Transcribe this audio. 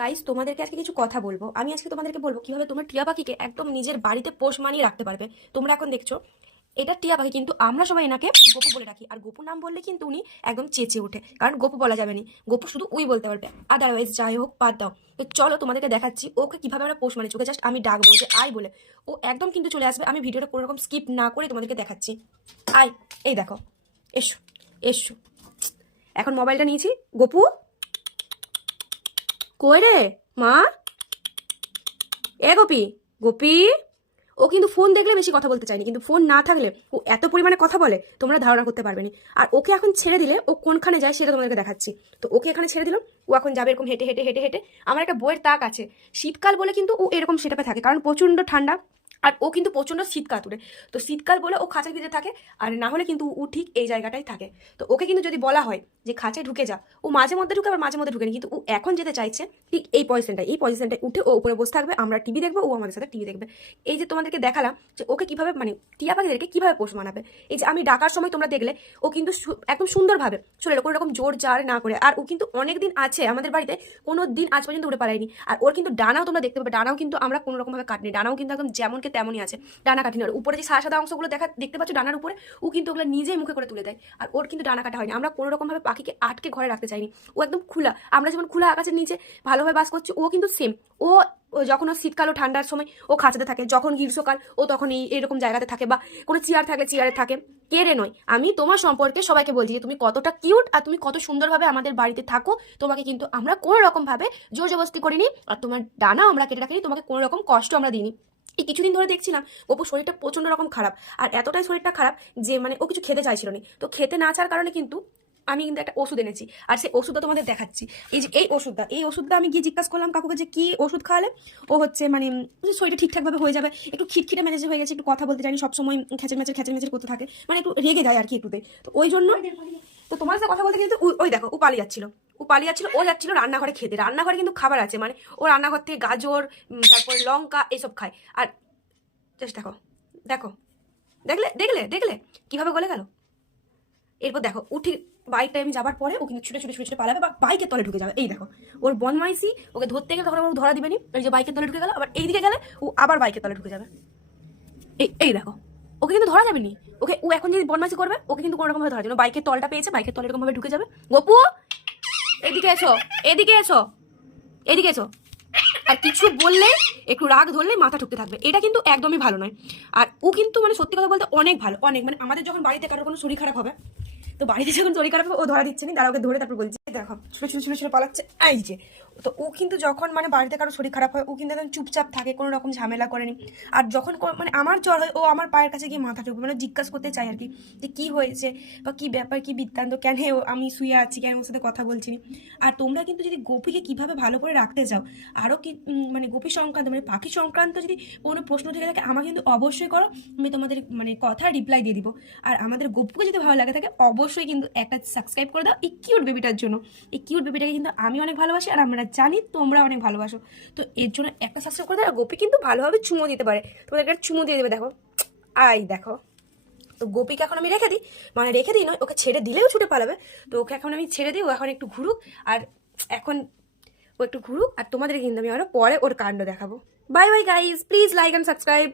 Guys, তোমাদেরকে আজকে কিছু কথা বলবো। আমি আজকে তোমাদেরকে বলবো কিভাবে তোমরা টিয়া পাখিকে একদম নিজের বাড়িতে পোষ মানিয়ে রাখতে পারবে। তোমরা এখন দেখছো এটা টিয়া পাখি, কিন্তু আমরা সবাই এনাকে গপু বলে রাখি। আর গপু নাম বললে কিন্তু উনি একদম চেঁচে ওঠে, কারণ গপু বলা যাবে না, গপু শুধু উই বলতে পারবে। আদারওয়াইজ যাই হোক বাদ দাও। তো চলো তোমাদেরকে দেখাচ্ছি ওকে কিভাবে আমরা পোষ মানিয়েছি। ওকে জাস্ট আমি ডাকবো যে আয় বলে, ও একদম কিন্তু চলে আসবে। আমি ভিডিওটা কোনো রকম স্কিপ না করে তোমাদেরকে দেখাচ্ছি। আয়, এই দেখো, এসো এসো। এখন মোবাইলটা নিয়েছি। গপু কই রে মা? এ গোপি, গোপি। ও কিন্তু ফোন দেখলে বেশি কথা বলতে চায়নি, কিন্তু ফোন না থাকলে ও এত পরিমাণে কথা বলে তোমরা ধারণা করতে পারবে না। আর ওকে এখন ছেড়ে দিলে ও কোনখানে যায় সেটা তোমাদেরকে দেখাচ্ছি। তো ওকে এখানে ছেড়ে দিলাম, ও এখন যাবে এরকম হেঁটে হেঁটে হেঁটে হেঁটে। আমার একটা বইয়ের তাক আছে, শীতকাল বলে কিন্তু ও এরকম সেটাপে থাকে, কারণ প্রচন্ড ঠান্ডা। আর ও কিন্তু প্রচন্ড শীত কাতুরে। তো শীতকাল বলে ও খাঁচার ভিতরে থাকে, আর না হলে কিন্তু ও ঠিক এই জায়গাটাই থাকে। তো ওকে কিন্তু যদি বলা হয় যে খাঁচায় ঢুকে যা, ও মাঝে মধ্যে ঢুকে আবার মাঝে মধ্যে ঢুকে না, কিন্তু ও এখন যেতে চাইছে ঠিক এই পজিশনটায় উঠে ও উপরে বসে থাকবে, আমরা টিভি দেখবো, ও আমাদের সাথে টিভি দেখবে। এই যে তোমাদেরকে দেখালাম যে ওকে কিভাবে মানে টিয়া পাখিদেরকে কিভাবে পোষ মানাবে। এই যে আমি ডাকার সময় তোমরা দেখলে ও কিন্তু একদম সুন্দরভাবে চলে এলো, কোনো রকম জোর জার না করে। আর ও কিন্তু অনেক দিন আছে আমাদের বাড়িতে, কোনো দিন আজ পর্যন্ত উড়ে পালায়নি। আর ওর কিন্তু ডানাও তোমরা দেখতে পাবে, ডানাও কিন্তু আমরা কোনো রকম ভাবে কাটিনি, ডানাও কিন্তু একদম যেমনকে তেমনই আছে, ডানা কাটিনি। আর উপরে যে সাদা সাদা অংশগুলো দেখতে পাচ্ছ ডানার উপরে, ও কিন্তু ওগুলো নিজেই মুখে করে তুলে দেয়। আর ওর কিন্তু ডানা কাটা হয়নি। আমরা কোনো রকম ভাবে পাখিকে আটকে ঘরে রাখতে চাইনি। ও একদম খোলা, আমরা যেমন খোলা আকাশের নিচে ভালোভাবে বাস করছি, ও কিন্তু সেম। ও ও যখন ও শীতকাল ও ঠান্ডার সময় ও খাঁচাতে থাকে, যখন গ্রীষ্মকাল ও তখন এরকম জায়গাতে থাকে, বা কোনো চেয়ার থাকলে চেয়ারে থাকে। কেড়ে নয়, আমি তোমার সম্পর্কে সবাইকে বলছি যে তুমি কতটা কিউট আর তুমি কত সুন্দরভাবে আমাদের বাড়িতে থাকো। তোমাকে কিন্তু আমরা কোনো রকম ভাবে জোর জবরদস্তি করিনি, আর তোমার ডানা আমরা কেটে রাখিনি, তোমাকে কোনো রকম কষ্ট আমরা দিইনি। এই কিছুদিন ধরে দেখছিলাম অপুর শরীরটা প্রচন্ড রকম খারাপ, আর এতটাই শরীরটা খারাপ যে মানে ও কিছু খেতে চাইছিল না। তো খেতে না চাওয়ার কারণে কিন্তু আমি কিন্তু একটা ওষুধ এনেছি, আর সেই ওষুধটা তোমাদের দেখাচ্ছি। এই যে এই ওষুধটা আমি গিয়ে জিজ্ঞাসা করলাম কাকুকে যে কি ওষুধ খাওয়ালে। ও হচ্ছে মানে শরীরটা ঠিকঠাকভাবে হয়ে যাবে, একটু খিটখিটে মেজাজে হয়ে গেছে, একটু কথা বলতে জানি, সবসময় খেচের মেচের করতে থাকে, মানে একটু রেগে যায় আর কি একটুতে। তো ওই জন্য তো তোমার সাথে কথা বলতে কিন্তু ওই দেখো ও পালিয়ে যাচ্ছিল ও যাচ্ছিল রান্নাঘরে খেতে। রান্নাঘরে কিন্তু খাবার আছে, মানে ও রান্নাঘর থেকে গাজর, তারপর লঙ্কা এসব খায়। আর জাস্ট দেখো, দেখো, দেখলে দেখলে দেখলে কিভাবে গলে গেল। এরপর দেখো উঠি, বাইকটা আমি যাবার পরে ও কিন্তু ছুটে ছুটে ছুটে ছুটে পালাবে বা বাইকের তলে ঢুকে যাবে। এই দেখো ওর বদমাইশি, ওকে ধরতে গেলে তখন ও ধরা দিবেনি। ওই যে বাইকের তলে ঢুকে গেল, আবার এইদিকে গেলে ও আবার বাইকের তলে ঢুকে যাবে। এই দেখো, ওকে কিন্তু ধরা যাবে নি। ওকে ও এখন যদি বদমাইশি করবে ওকে কিন্তু কোনো রকম ভাবে ধরা যাবে না। বাইকের তলটা পেয়েছে, বাইকের তলে এরকম ভাবে ঢুকে যাবে। গপু, এদিকে এসো, এদিকে এসো, এদিকে এসো। আর কিছু বললে, একটু রাগ ধরলে মাথা ঠুকতে থাকবে, এটা কিন্তু একদমই ভালো নয়। আর ও কিন্তু মানে সত্যি কথা বলতে অনেক ভালো, অনেক। মানে আমাদের যখন বাড়িতে কারোর কোনো শরীর খারাপ হবে, তো বাড়িতে যখন শরীর খারাপ হবে ও ধরা দিচ্ছে না, তারা ওকে ধরে তারপর বলছে দেখো ছুটে ছুটে ছুটে ছুটে পালাচ্ছে। এই যে, তো ও কিন্তু যখন মানে বাড়িতে কারো শরীর খারাপ হয় ও কিন্তু একদম চুপচাপ থাকে, কোনো রকম ঝামেলা করেনি। আর যখন মানে আমার জ্বর হয় ও আমার পায়ের কাছে গিয়ে মাথা ঠুকবে, মানে জিজ্ঞাসা করতে চাই আর কি যে কি হয়েছে বা কি ব্যাপার, কি বৃত্তান্ত, কেন আমি শুয়ে আছি, কেন ওর সাথে কথা বলছি না। আর তোমরা কিন্তু যদি গোপীকে কিভাবে ভালো করে রাখতে চাও, আরও কি মানে গোপী সংক্রান্ত মানে পাখি সংক্রান্ত যদি কোনো প্রশ্ন থেকে থাকে আমাকে কিন্তু অবশ্যই করো, আমি তোমাদের মানে কথা রিপ্লাই দিয়ে দিব। আর আমাদের গপুকে যদি ভালো লাগে থাকে অবশ্যই কিন্তু একটা সাবস্ক্রাইব করে দাও এই কিউট বেবিটার জন্য। এই কিউট বেবিটাকে কিন্তু আমি অনেক ভালোবাসি, আর আমরা জানি তোমরা অনেক ভালোবাসো। তো এর জন্য একটা সাবস্ক্রাইব করে দাও। আর গোপী কিন্তু ভালোভাবে চুমো দিতে পারে, তোমাদের একটা চুমো দিয়ে দেবে। দেখো, আই দেখো। তো গোপীকে এখন আমি রেখে দিই, মানে রেখে দিই নয়, ওকে ছেড়ে দিলেও ছুটে পালাবে। তো ওকে এখন আমি ছেড়ে দিই, ও এখন একটু ঘুরুক। আর এখন ও একটু ঘুরুক, আর তোমাদের কিন্তু আমি আরো পরে ওর কাণ্ড দেখাবো। Bye bye guys, please like and subscribe.